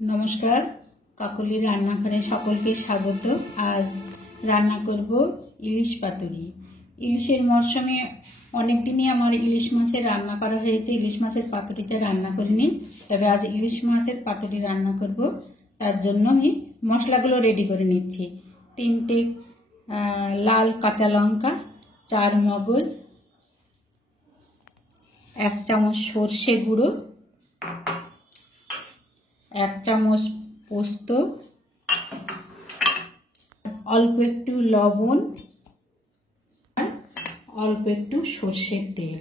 नमस्कार काकुली रान्नाघरे सकलके स्वागत। आज रान्ना करब इलिश पातुरी। इलिशेर मौसुमे अनेक दिनই আমার ইলিশ মাছের রান্না করা হয়েছে, ইলিশ মাছের পাতুরিটা রান্না করিনি। তবে আজ ইলিশ মাছের পাতুরি রান্না করব। তার জন্য আমি মশলাগুলো রেডি করে নিচ্ছি। 3টে লাল কাঁচা লঙ্কা, 4 মগজ, 1 চামচ সরষে গুঁড়ো, 1 চামচ পোস্ত, অল্প একটু লবণ, অল্প একটু সরষের তেল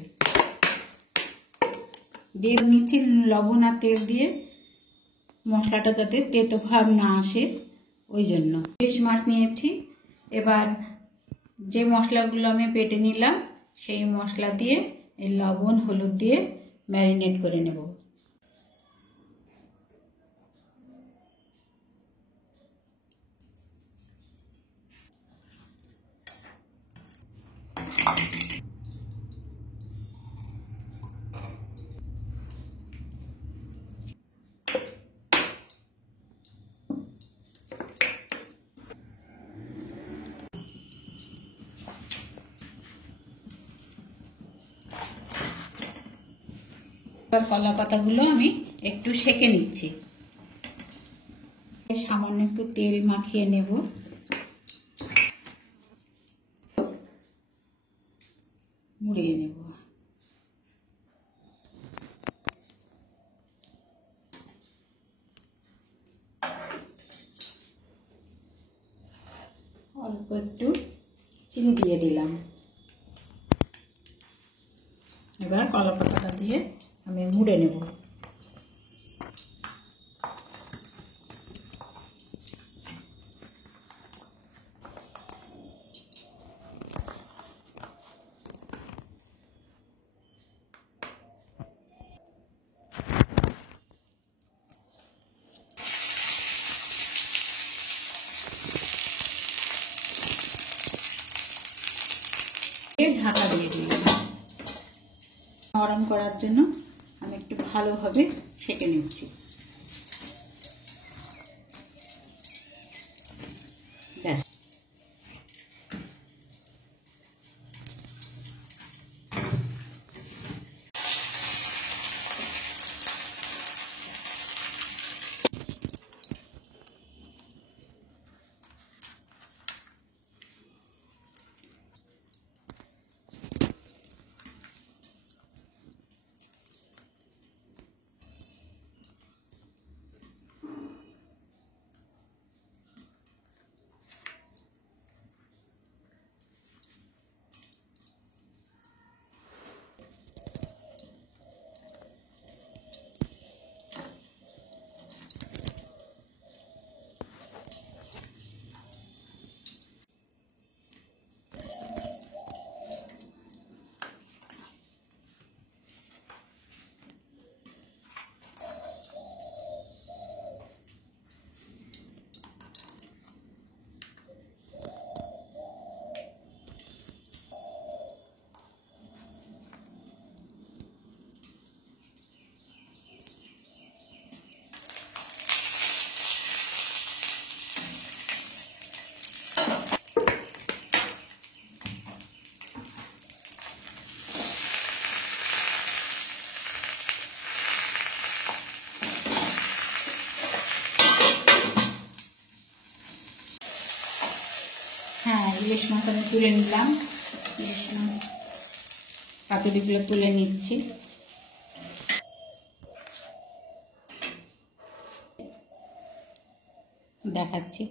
দিয়ে নিচে লবণ আর তেল দিয়ে মশলাটা যাতে তেতো ভাব না আসে ওই জন্য। ইলিশ মাছ নিয়েছি। এবার যে মশলাগুলো আমি বেটে নিলাম সেই মশলা দিয়ে এই লবণ হলুদ দিয়ে ম্যারিনেট করে নেব। কলা পাতাগুলো আমি একটু সেকে নিচ্ছি। সামান্য একটু তেল মাখিয়ে নেব। মুড়িয়ে নেব। অল্প একটু চিনি দিয়ে দিলাম। এবার কলা পাতাটা দিয়ে আমি মুড়ে নেব। ঢাকা দিয়ে দিলাম। নরম করার জন্য আমি একটু ভালোভাবে সেঁকে নিচ্ছি। ব্যাস। ইলিশ মাছ আমি তুলে নিলাম। ইলিশ মাছ পাতুরিগুলো তুলে নিচ্ছি। দেখাচ্ছি।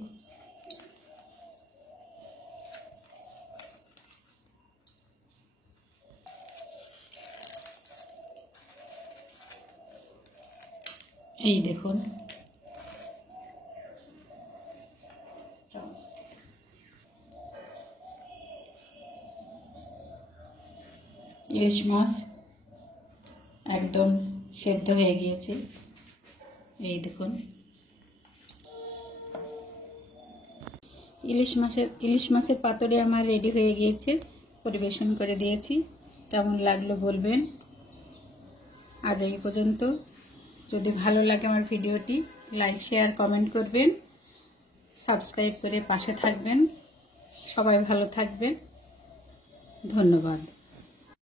এই দেখুন। ইলিশ মাছ একদম সেদ্ধ হয়ে গিয়েছে। এই দেখুন। ইলিশ মাছের পাতুরি আমার রেডি হয়ে গিয়েছে। পরিবেশন করে দিয়েছি। কেমন লাগলো বলবেন। আজ এই পর্যন্ত। যদি ভালো লাগে আমার ভিডিওটি লাইক শেয়ার কমেন্ট করবেন, সাবস্ক্রাইব করে পাশে থাকবেন। সবাই ভালো থাকবেন। ধন্যবাদ।